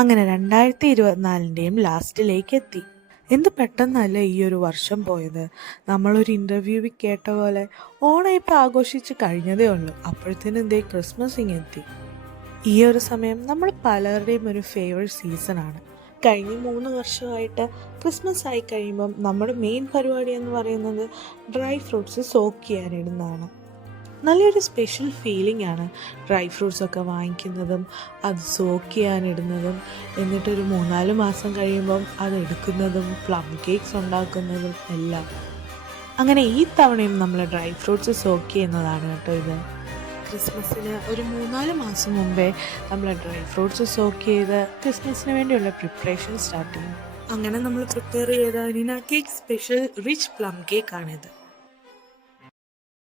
അങ്ങനെ 2024-ൻ്റെയും ലാസ്റ്റിലേക്ക് എത്തി. എന്ത് പെട്ടെന്നല്ല ഈ ഒരു വർഷം പോയത്. നമ്മളൊരു ഇൻ്റർവ്യൂവിൽ കേട്ട പോലെ ഓണം ഇപ്പം ആഘോഷിച്ച് കഴിഞ്ഞതേ ഉള്ളൂ, അപ്പോഴത്തേനും എന്തേ ക്രിസ്മസ് ഇങ്ങെത്തി. ഈ ഒരു സമയം നമ്മൾ പലരുടെയും ഒരു ഫേവറേറ്റ് സീസണാണ്. കഴിഞ്ഞ 3 വർഷമായിട്ട് ക്രിസ്മസ് ആയി കഴിയുമ്പം നമ്മുടെ മെയിൻ പരിപാടി എന്ന് പറയുന്നത് ഡ്രൈ ഫ്രൂട്ട്സ് സോക്ക് ചെയ്യാനിടുന്നതാണ്. നല്ലൊരു സ്പെഷ്യൽ ഫീലിംഗ് ആണ് ഡ്രൈ ഫ്രൂട്ട്സൊക്കെ വാങ്ങിക്കുന്നതും അത് സോക്ക് ചെയ്യാനിടുന്നതും, എന്നിട്ടൊരു 3-4 മാസം കഴിയുമ്പം അത് എടുക്കുന്നതും പ്ലം കേക്ക്സ് ഉണ്ടാക്കുന്നതും എല്ലാം. അങ്ങനെ ഈ തവണയും നമ്മൾ ഡ്രൈ ഫ്രൂട്ട്സ് സോക്ക് ചെയ്യുന്നതാണ് കേട്ടോ ഇത്. ക്രിസ്മസിന് ഒരു 3-4 മാസം മുമ്പേ നമ്മൾ ഡ്രൈ ഫ്രൂട്ട്സ് സോക്ക് ചെയ്ത് ക്രിസ്മസിന് വേണ്ടിയുള്ള പ്രിപ്പറേഷൻ സ്റ്റാർട്ട് ചെയ്യും. അങ്ങനെ നമ്മൾ പ്രിപ്പയർ ചെയ്ത നിന കേക്ക് സ്പെഷ്യൽ റിച്ച് പ്ലം കേക്കാണിത്.